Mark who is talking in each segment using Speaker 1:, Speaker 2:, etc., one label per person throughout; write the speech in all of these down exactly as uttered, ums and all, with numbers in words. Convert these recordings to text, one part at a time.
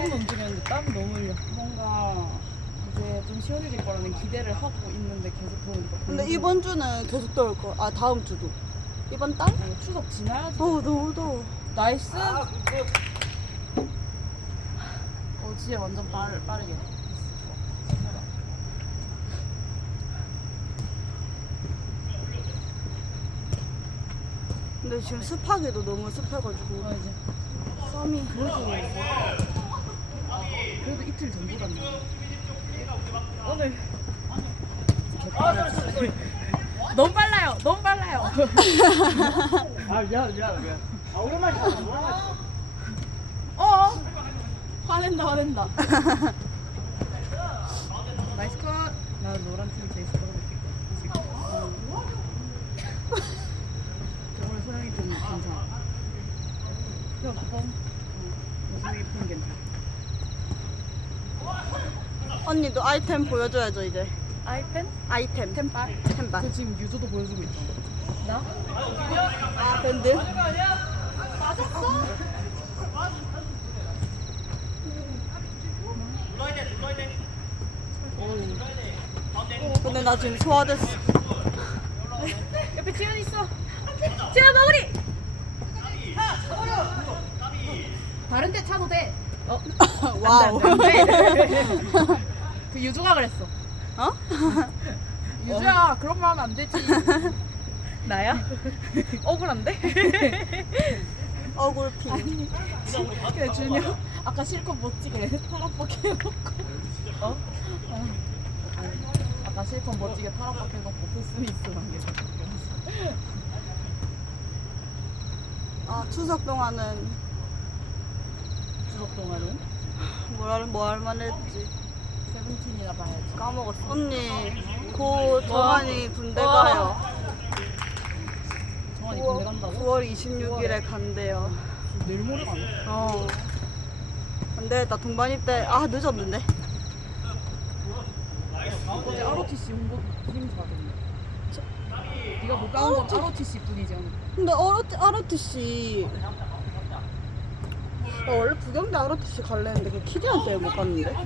Speaker 1: 땀은 움직였는데 땀이 너무 흘려.
Speaker 2: 뭔가 이제 좀 시원해질 거라는 기대를 하고 있는데 계속 더우니까.
Speaker 3: 근데 이번 주는 계속 더울 거. 아 다음 주도. 이번 달?
Speaker 2: 어, 추석 지나야지.
Speaker 3: 어 너무 더워.
Speaker 2: 나이스. 어, 지혜 완전 빠르, 빠르게.
Speaker 3: 근데 지금 습하기도 너무 습해가지고
Speaker 2: 어, 이제.
Speaker 3: 썸이.
Speaker 2: 그래도 그래도 이틀 전보다는 오늘 너무 빨라요. 너무 빨라요.
Speaker 1: 아 미안 미안 미안. 아 오랜만에 잤어.
Speaker 2: 어 화낸다 화낸다. 나이스 컷. 나 노란 팀 제일 좋아하는 지금. 오늘 소영이 좀 괜찮아. 그냥 펑. 소영이 펑 괜찮아.
Speaker 3: 언니도 아이템 보여줘야죠 이제.
Speaker 2: 아이펜?
Speaker 3: 아이템.
Speaker 2: 템빨?
Speaker 3: 템빨.
Speaker 2: 저 지금 유저도 보여주고 있잖아. 나?
Speaker 3: 아 밴드.
Speaker 2: 맞았어?
Speaker 3: 근데 나 지금 소화됐어.
Speaker 2: 옆에 지현 있어. 지현 마무리. 다른 데 차도 돼. 어?
Speaker 3: 와우.
Speaker 2: 안 돼, 안 돼. 그 유주가 그랬어.
Speaker 3: 어?
Speaker 2: 유주야 그런 말 하면 안 되지.
Speaker 1: 나야? 억울한데?
Speaker 3: 어굴피.
Speaker 2: 근데 준영 아까 실컷 멋지게 타락밖에 해놓고.
Speaker 1: 어?
Speaker 2: 아까 실컷 멋지게 타락밖에 해놓고 패스미스만 게.
Speaker 3: 아 추석 동안은
Speaker 2: 추석 동안은
Speaker 3: 뭐랄 뭐할 만했지.
Speaker 2: 세븐틴이나 봐야지.
Speaker 3: 까먹었어. 언니 곧
Speaker 2: 뭐?
Speaker 3: 정한이 군대
Speaker 2: 뭐?
Speaker 3: 가요.
Speaker 2: 정한이 군대 간다고?
Speaker 3: 구월 이십육일에 간대요.
Speaker 2: 내일 모레 가네.
Speaker 3: 어. 근데 나 동반 입대 아 늦었는데.
Speaker 2: 어제 알오티씨 홍보 힘 받았네. 네가 못 가는 건 알오티씨 뿐이지 않나?
Speaker 3: 근데 아르티 아르티씨 나 원래 부경대 아르티씨 갈래 했는데 그 키디한 때문에 못 갔는데.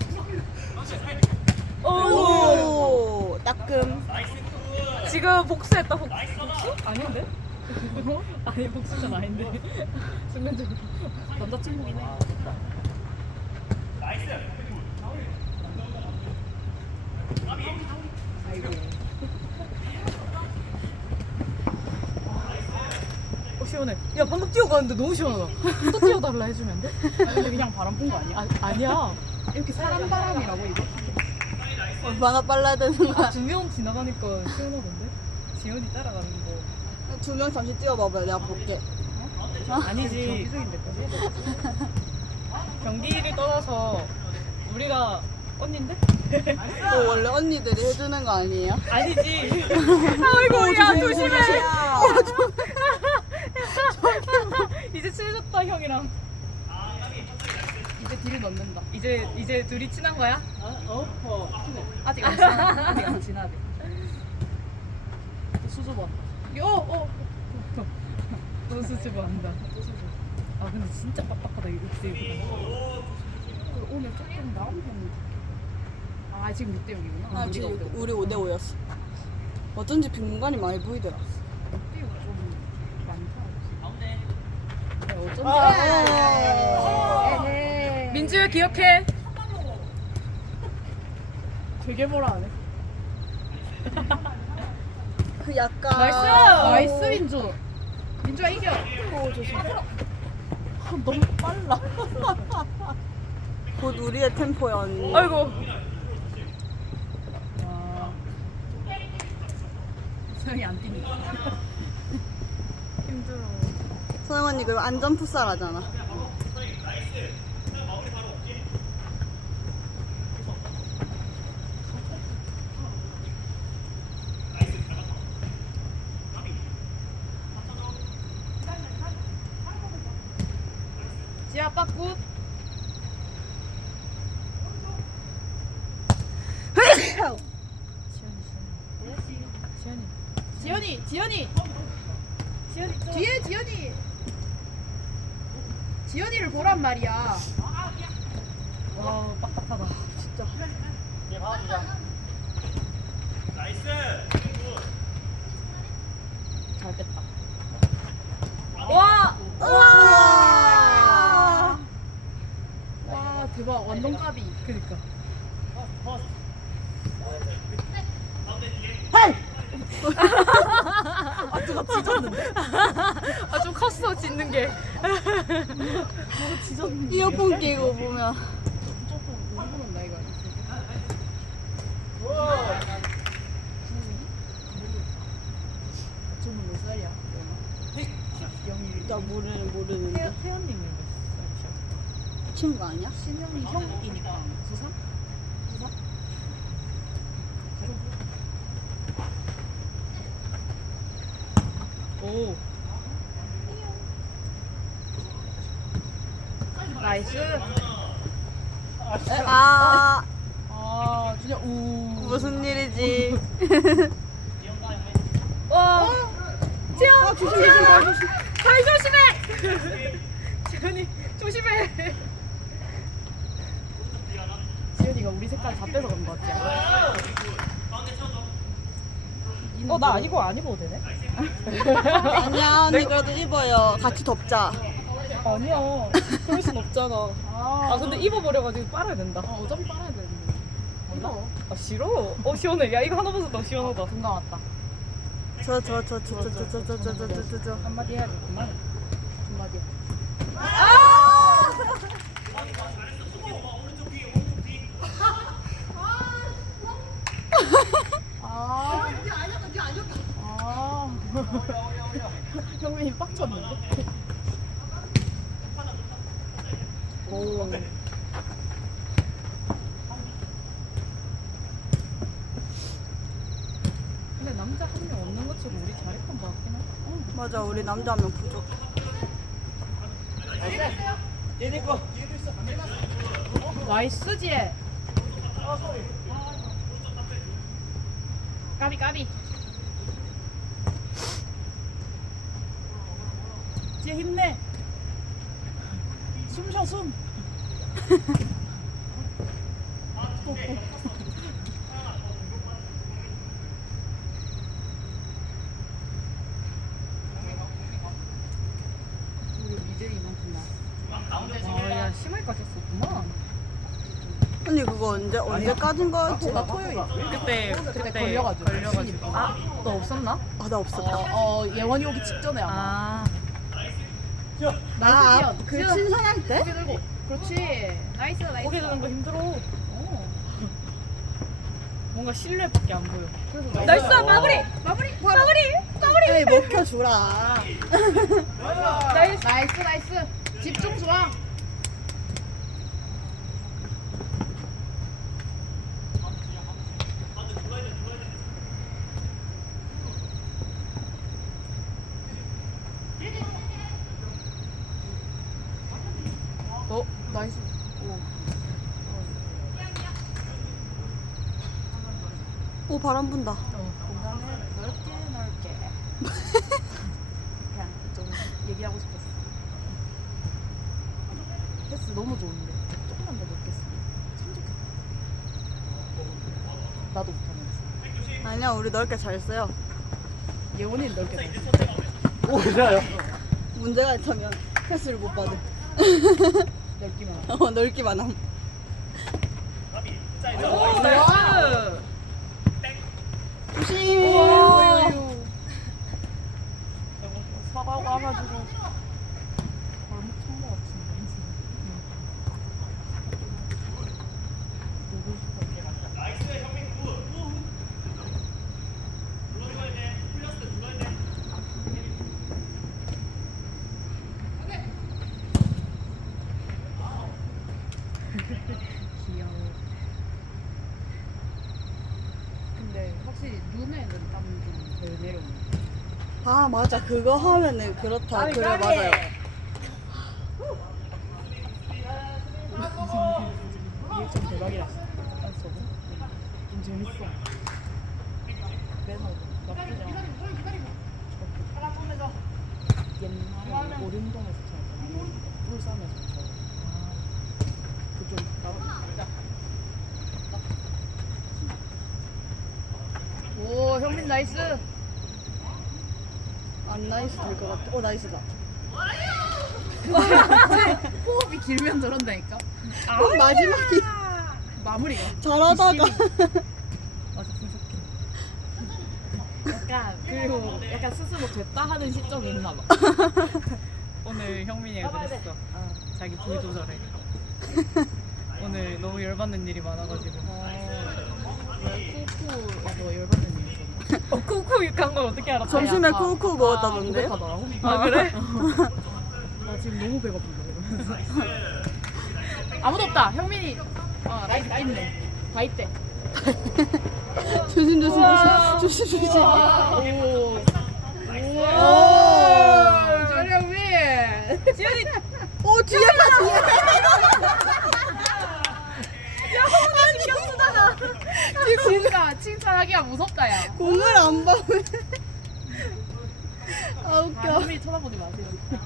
Speaker 3: 오 따끔.
Speaker 1: 지금 복수했다 복수.
Speaker 2: 아닌데?
Speaker 1: 아니 복수는 아닌데.
Speaker 2: 순간적으로 남자친구긴 해. 아이고.
Speaker 1: 어 시원해. 야 방금 뛰어가는데 너무 시원하다. 또 뛰어달라 해주면 안 돼?
Speaker 2: 아니, 근데 그냥 바람 분 거 아니야?
Speaker 1: 아 아니야.
Speaker 2: 이렇게 사람 바람이라고 이거?
Speaker 3: 얼마나 빨라야 되는 거야.
Speaker 1: 두 명 지나가니까 시원하던데? 지연이 따라가는 거.
Speaker 3: 두 명 잠시 뛰어봐봐. 내가 볼게.
Speaker 1: 아니지.
Speaker 2: 경기중인데
Speaker 1: 경기를 떠나서 우리가 언니인데?
Speaker 3: 또 원래 언니들이 해주는 거 아니에요?
Speaker 1: 아니지. 아이고 야 조심해. 이제 친해졌다 형이랑.
Speaker 2: 이제 딜을 넣는다.
Speaker 1: 이제 이제 둘이 친한 거야?
Speaker 2: 어? 아직 안 지나. 아직 안 지나야 돼. 또 수줍어. 요, 어.
Speaker 1: 또 수줍어 한다.
Speaker 2: 또 수줍어.
Speaker 1: 아 근데 진짜 빡빡하다 이거 진짜 이거.
Speaker 2: 그 오늘 조금 나온 편인데. 아 지금 육 대 영이구나.
Speaker 3: 아, 지금 우리 오 대 오였어. 어쩐지 빈 공간이 많이 보이더라.
Speaker 2: 육 대 영 좀 많다. 네, 어쩐지.
Speaker 3: 아,
Speaker 2: 에헤이.
Speaker 1: 민주 기억해.
Speaker 2: 되게 뭐라 하네.
Speaker 3: 그 약간
Speaker 1: 나이스!
Speaker 2: 나이스 민주. 민주야 이겨.
Speaker 3: 오 조심.
Speaker 2: 너무 빨라.
Speaker 3: 곧 우리의 템포야 언니.
Speaker 1: 아이고.
Speaker 2: 와. 소영이 안 뛰니까.
Speaker 1: 힘들어.
Speaker 3: 소영 언니 그리고 안전 풋살 하잖아.
Speaker 2: 지아 빠꾸.
Speaker 1: 지연이, 지연이.
Speaker 2: 지연이, 지연이,
Speaker 1: 지연이.
Speaker 2: 뒤에 지연이. 지연이를 보란 말이야.
Speaker 1: 와 빡빡하다.
Speaker 2: 진짜. 잘 뺐다.
Speaker 1: 와.
Speaker 3: 우와.
Speaker 2: 와 대박 완전 까비.
Speaker 1: 그니까. 아 누가 찢었는데? 아 좀 컸어 짖는 게.
Speaker 2: 누가 지졌는데.
Speaker 3: 이어폰 끼고 보면
Speaker 2: 조금 모르는 나이가 있어. 저는 몇 살이야?
Speaker 3: 나 모르는 모르는데
Speaker 1: 태연님이 몇 살이셔?
Speaker 3: 친구 아니야?
Speaker 2: 신영이 형이니까 구삼? 구삼?
Speaker 1: 오. 나이스.
Speaker 3: 아
Speaker 2: 아 진짜 우.
Speaker 3: 무슨 일이지?
Speaker 1: 와. 지영.
Speaker 2: 아 조심 조심 발 조심.
Speaker 1: 발 조심해. 지현이 조심해.
Speaker 2: 지현이가 우리 색깔 다 뺏어 간거 같아.
Speaker 1: 어 나 이거 안 입어도 되네?
Speaker 3: 아니야 언니 그래도 입어요. 같이 덮자.
Speaker 1: 아니야. 그럴 순 없잖아.
Speaker 2: 아,
Speaker 1: 아 근데 입어버려가지고 빨아야 된다.
Speaker 2: 어, 어차피 빨아야 되는데. 이거
Speaker 1: 아 싫어. 어 시원해. 야 이거 하나 벗었다 시원하다.
Speaker 2: 금방 왔다.
Speaker 3: 저 저 저 저 저 저 저 저 저 저 저
Speaker 2: 한마디 해야겠구만. 한마디. 아. 아. 형민이 빡쳤는데? 오.
Speaker 1: 근데 남자 한 명 없는 것처럼 우리 잘했던 것 같긴 해.
Speaker 3: 맞아 우리 남자 한 명 부족해.
Speaker 2: 나이스지? 까비 까비. 지혜 힘내. 숨 쉬어 숨. 우리 미들이 이만큼 나.
Speaker 1: 아야 심할까지 했었구만.
Speaker 3: 언니 그거 언제 언제까진 거였지?
Speaker 2: 나 토요일.
Speaker 1: 그때 그때
Speaker 2: 걸려가지고.
Speaker 1: 걸려가지고. 아 너 없었나?
Speaker 3: 아 나 없었다.
Speaker 2: 어, 어 예원이 오기 직전에 아마.
Speaker 1: 아.
Speaker 2: 나이스 지연.
Speaker 3: 그
Speaker 2: 지연.
Speaker 3: 신선할 때?
Speaker 2: 고개 들고. 그렇지. 나이스 나이스.
Speaker 1: 고개 드는 거 힘들어.
Speaker 2: 어.
Speaker 1: 뭔가 실루엣밖에 안 보여.
Speaker 2: 그래서
Speaker 1: 나이스 마무리.
Speaker 2: 마무리.
Speaker 1: 마무리. 마무리.
Speaker 3: 에이 먹혀주라.
Speaker 1: 나이스.
Speaker 2: 나이스 나이스. 집중 좋아.
Speaker 1: 어?
Speaker 2: 나이스. 오.
Speaker 3: 오 바람 분다.
Speaker 1: 어.
Speaker 2: 공간을 넓게 넓게. 그냥 좀 얘기하고 싶었어. 패스 너무 좋은데 조금만 더 넓게 쓰면 참 좋겠다. 나도 못하면서.
Speaker 3: 아니야 우리 넓게 잘 써요.
Speaker 2: 예원이는 넓게 잘 써.
Speaker 4: 오, 괜찮아요.
Speaker 3: 문제가 있다면 패스를 못 받은.
Speaker 2: 넓기만.
Speaker 3: 어 넓기만 함.
Speaker 1: 오 나이스.
Speaker 3: 조심.
Speaker 2: 어휴. 사과가 와가지고 발목 찬거 같은데. 귀여워. 근데 확실히 눈에는 땀좀 내려오네.
Speaker 3: 아 맞아 그거 하면은 그렇다. 그래 맞아요.
Speaker 2: 이게 좀 대박이라. 안 써고. 좀 재밌어. 매너도 나쁘지 않아. 옛날에 오륜동에서 쳤잖아. 울산에서 쳤잖아. 그좀 나이스.
Speaker 3: 안 나이스 될 것 같아. 어 나이스다.
Speaker 2: 호흡이 길면 저런다니까.
Speaker 3: 꼭 마지막이
Speaker 2: 마무리가.
Speaker 3: 잘하다가
Speaker 1: 맞아 분석해. 약간 그리고 약간 스스로 됐다 하는 시점이 있나 봐. 오늘 형민이가 그랬어. 자기 불도저래. 오늘 너무 열받는 일이 많아가지고.
Speaker 2: 쿠쿠에서 열받는 일이 있었나?
Speaker 1: 어 쿠쿠 간 걸 어떻게 알았어?
Speaker 3: 점심에
Speaker 1: 아까.
Speaker 3: 쿠쿠 먹었다던데.
Speaker 2: 고백하더라고.
Speaker 1: 아 그래?
Speaker 2: 나 지금 너무 배고픈데. 아무도 없다. 형민이. 아, 나, 나 있네. 다 있대.
Speaker 3: 조심 조심 조심 조심 조심.
Speaker 2: 오. 오. 조령민.
Speaker 1: 지연이
Speaker 3: 오 뒤에가 뒤에.
Speaker 2: 진짜 칭찬하기가 무섭다 야.
Speaker 3: 공을 안 봐. 왜. 아
Speaker 2: 아,
Speaker 3: 웃겨.
Speaker 2: 형민이 쳐다보지 마세요.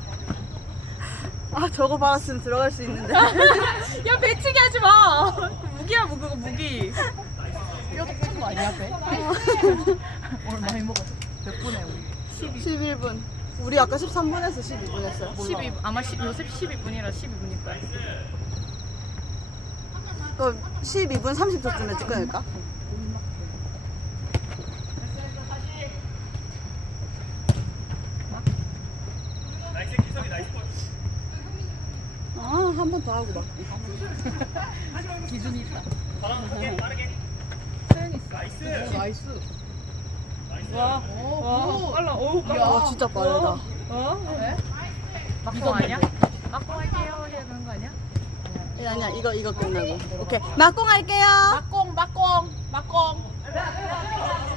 Speaker 3: 아 저거 받았으면 들어갈 수 있는데.
Speaker 1: 야 배치기 하지 마. 무기야 무 그거 무기.
Speaker 2: 뼈도 큰거 아니야, 배? 오늘 많이 먹었어. 몇 분에 우리?
Speaker 3: 십일 분. 우리 아까 십삼 분에서 십이 분 했어요. 몰라.
Speaker 1: 십이 아마 십, 요새 십이 분이라 십이 분일 거야.
Speaker 3: 그 십이 분 삼십 초쯤에 찍으니까. 아, 한 번 더 하고 막.
Speaker 2: 기준이 있다. 세연 있어. 나이스. 나이스.
Speaker 1: 와,
Speaker 2: 오,
Speaker 1: 와, 빨라. 오, 빨라.
Speaker 3: 와, 진짜 빠르다.
Speaker 1: 어?
Speaker 2: 네?
Speaker 1: 막공 아니야? 막공 할게요. 해야 되는 거 아니야?
Speaker 3: 예, 아니야, 이거, 이거 끝나고. 오케이. 막공 할게요.
Speaker 2: 막공, 막공, 막공.